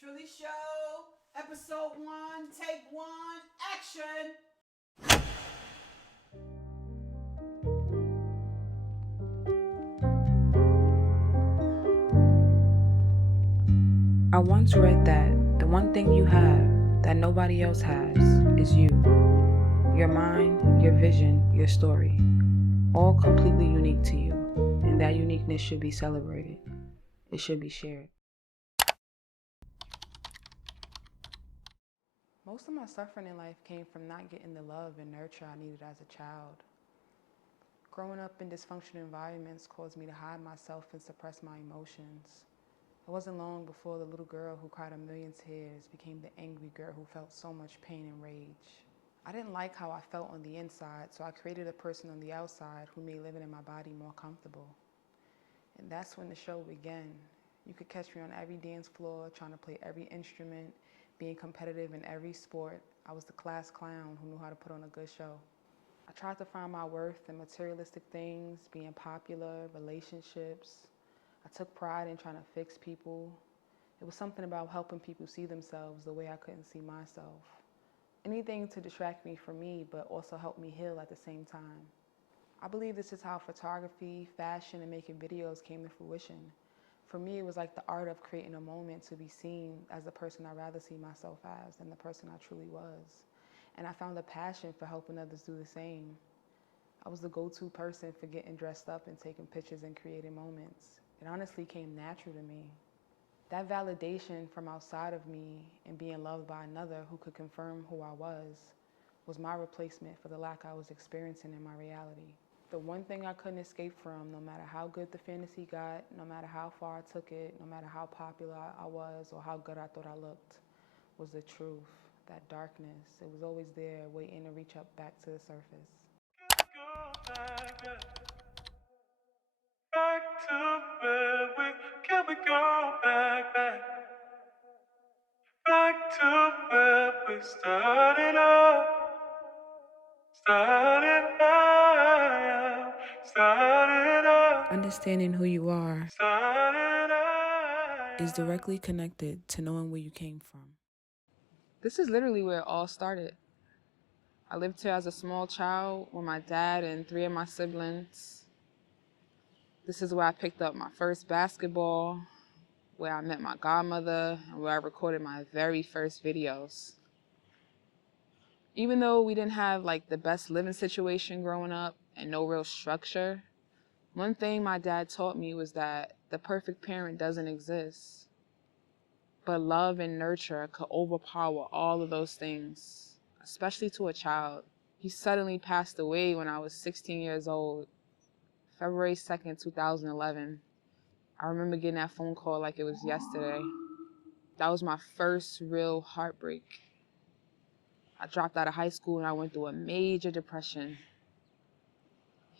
Trilly Show, episode 1, take 1, action! I once read that the one thing you have that nobody else has is you. Your mind, your vision, your story. All completely unique to you. And that uniqueness should be celebrated. It should be shared. Most of my suffering in life came from not getting the love and nurture I needed as a child. Growing up in dysfunctional environments caused me to hide myself and suppress my emotions. It wasn't long before the little girl who cried a million tears became the angry girl who felt so much pain and rage. I didn't like how I felt on the inside, so I created a person on the outside who made living in my body more comfortable. And that's when the show began. You could catch me on every dance floor, trying to play every instrument, being competitive in every sport. I was the class clown who knew how to put on a good show. I tried to find my worth in materialistic things, being popular, relationships. I took pride in trying to fix people. It was something about helping people see themselves the way I couldn't see myself. Anything to distract me from me, but also help me heal at the same time. I believe this is how photography, fashion, and making videos came to fruition. For me, it was like the art of creating a moment to be seen as the person I'd rather see myself as than the person I truly was. And I found a passion for helping others do the same. I was the go-to person for getting dressed up and taking pictures and creating moments. It honestly came natural to me. That validation from outside of me and being loved by another who could confirm who I was my replacement for the lack I was experiencing in my reality. The one thing I couldn't escape from, no matter how good the fantasy got, no matter how far I took it, no matter how popular I was or how good I thought I looked, was the truth, that darkness. It was always there waiting to reach up back to the surface. Back to where can we go back? Back to where we started up. Understanding who you are is directly connected to knowing where you came from. This is literally where it all started. I lived here as a small child with my dad and 3 of my siblings. This is where I picked up my first basketball, where I met my godmother, and where I recorded my very first videos. Even though we didn't have like the best living situation growing up and no real structure, one thing my dad taught me was that the perfect parent doesn't exist. But love and nurture could overpower all of those things, especially to a child. He suddenly passed away when I was 16 years old, February 2nd, 2011. I remember getting that phone call like it was yesterday. That was my first real heartbreak. I dropped out of high school and I went through a major depression.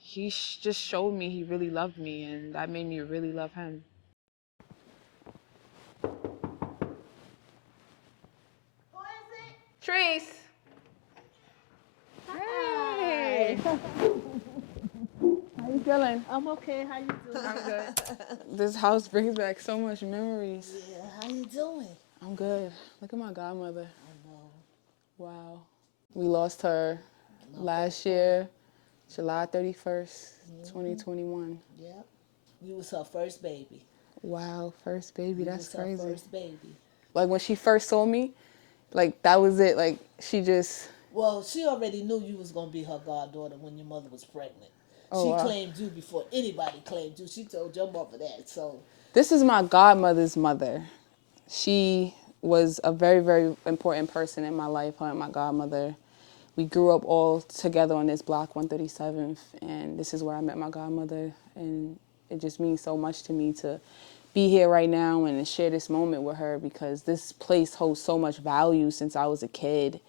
He just showed me he really loved me, and that made me really love him. Who is it? Trece! Hey! How you feeling? I'm okay. How you doing? I'm good. This house brings back so much memories. Yeah, how you doing? I'm good. Look at my godmother. I know. Wow. We lost her last year, July 31st, 2021. Yep. You was her first baby. Wow, first baby, that's You was crazy. her first baby. Like when she first saw me, like that was it. Like she just... Well, she already knew you was gonna be her goddaughter when your mother was pregnant. Oh, She wow. claimed you before anybody claimed you. She told your mother that. So This is my godmother's mother. She was a very, very important person in my life, her and my godmother. We grew up all together on this block, 137th, and this is where I met my godmother. And it just means so much to me to be here right now and to share this moment with her, because this place holds so much value since I was a kid.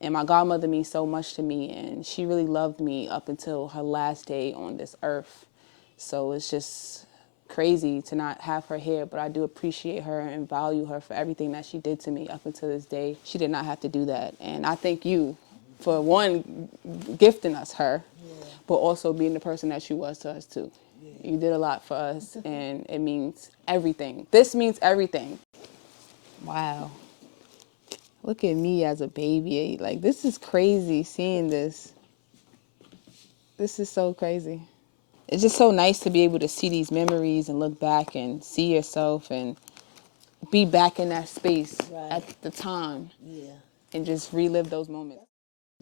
And my godmother means so much to me, and she really loved me up until her last day on this earth. So it's just crazy to not have her here, but I do appreciate her and value her for everything that she did to me up until this day. She did not have to do that. And I thank you for, one, gifting us her, but also being the person that she was to us too. You did a lot for us, and it means everything. This means everything. Wow. Look at me as a baby. Like, this is crazy seeing this. This is so crazy. It's just so nice to be able to see these memories and look back and see yourself and be back in that space at the time. Yeah. And just relive those moments.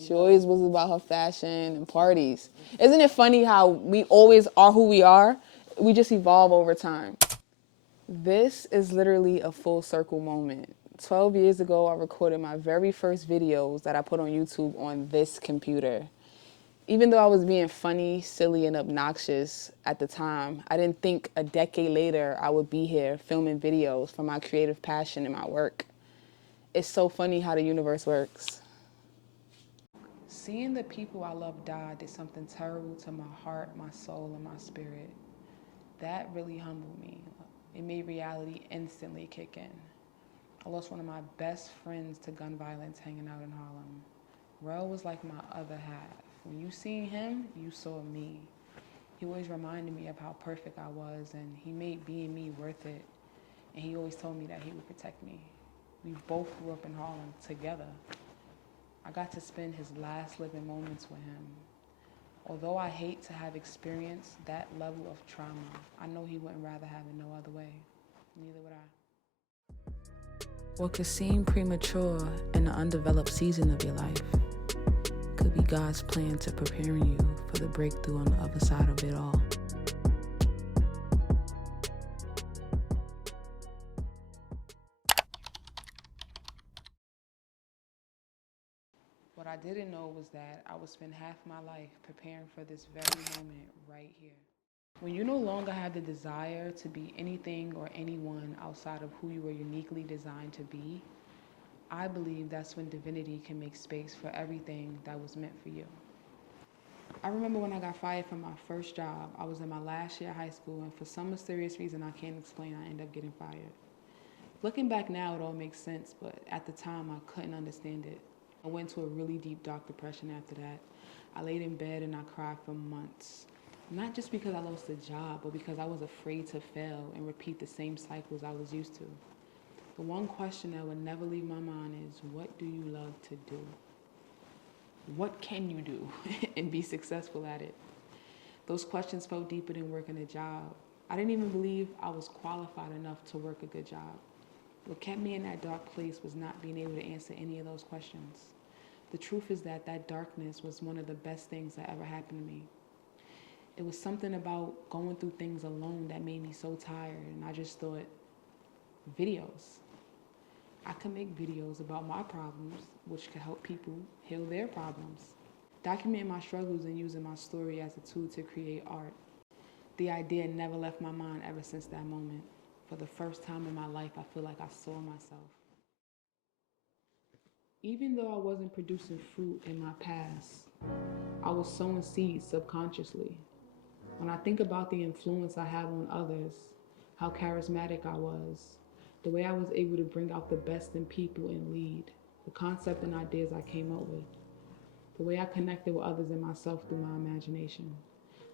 She always was about her fashion and parties. Isn't it funny how we always are who we are? We just evolve over time. This is literally a full circle moment. 12 years ago, I recorded my very first videos that I put on YouTube on this computer. Even though I was being funny, silly, and obnoxious at the time, I didn't think a decade later I would be here filming videos for my creative passion and my work. It's so funny how the universe works. Seeing the people I love die did something terrible to my heart, my soul, and my spirit. That really humbled me. It made reality instantly kick in. I lost one of my best friends to gun violence hanging out in Harlem. Rel was like my other half. When you seen him, you saw me. He always reminded me of how perfect I was, and he made being me worth it. And he always told me that he would protect me. We both grew up in Harlem together. I got to spend his last living moments with him. Although I hate to have experienced that level of trauma, I know he wouldn't rather have it no other way. Neither would I. What could seem premature in the undeveloped season of your life could be God's plan to preparing you for the breakthrough on the other side of it all. What I didn't know was that I would spend half my life preparing for this very moment right here. When you no longer have the desire to be anything or anyone outside of who you were uniquely designed to be, I believe that's when divinity can make space for everything that was meant for you. I remember when I got fired from my first job. I was in my last year of high school, and for some mysterious reason I can't explain, I ended up getting fired. Looking back now, it all makes sense, but at the time I couldn't understand it. I went to a really deep, dark depression after that. I laid in bed and I cried for months. Not just because I lost a job, but because I was afraid to fail and repeat the same cycles I was used to. The one question that would never leave my mind is, what do you love to do? What can you do and be successful at it? Those questions felt deeper than working a job. I didn't even believe I was qualified enough to work a good job. What kept me in that dark place was not being able to answer any of those questions. The truth is that darkness was one of the best things that ever happened to me. It was something about going through things alone that made me so tired, and I just thought, videos. I could make videos about my problems, which could help people heal their problems. Documenting my struggles and using my story as a tool to create art. The idea never left my mind ever since that moment. For the first time in my life, I feel like I saw myself. Even though I wasn't producing fruit in my past, I was sowing seeds subconsciously. When I think about the influence I have on others, how charismatic I was, the way I was able to bring out the best in people and lead, the concept and ideas I came up with, the way I connected with others and myself through my imagination.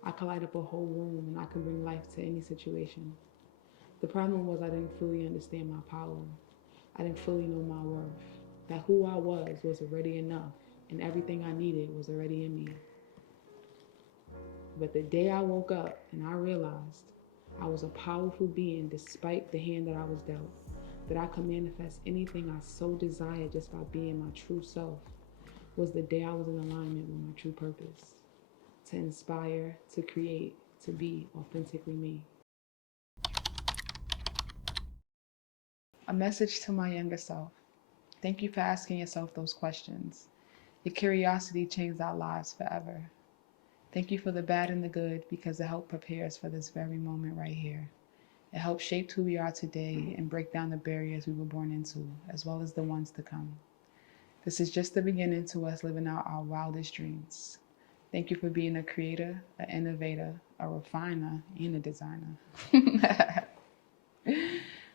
I could light up a whole room and I could bring life to any situation. The problem was I didn't fully understand my power. I didn't fully know my worth. That who I was already enough, and everything I needed was already in me. But the day I woke up and I realized I was a powerful being despite the hand that I was dealt, that I could manifest anything I so desired just by being my true self, was the day I was in alignment with my true purpose. To inspire, to create, to be authentically me. A message to my younger self. Thank you for asking yourself those questions. Your curiosity changed our lives forever. Thank you for the bad and the good, because it helped prepare us for this very moment right here. It helped shape who we are today and break down the barriers we were born into, as well as the ones to come. This is just the beginning to us living out our wildest dreams. Thank you for being a creator, an innovator, a refiner, and a designer.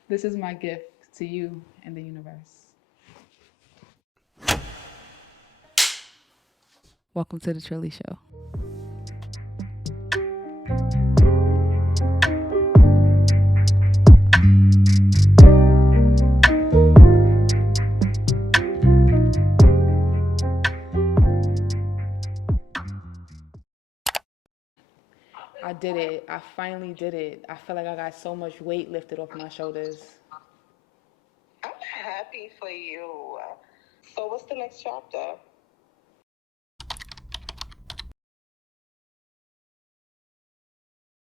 This is my gift to you and the universe. Welcome to the Trilly Show. I did it. I finally did it. I feel like I got so much weight lifted off my shoulders. I'm happy for you. So what's the next chapter?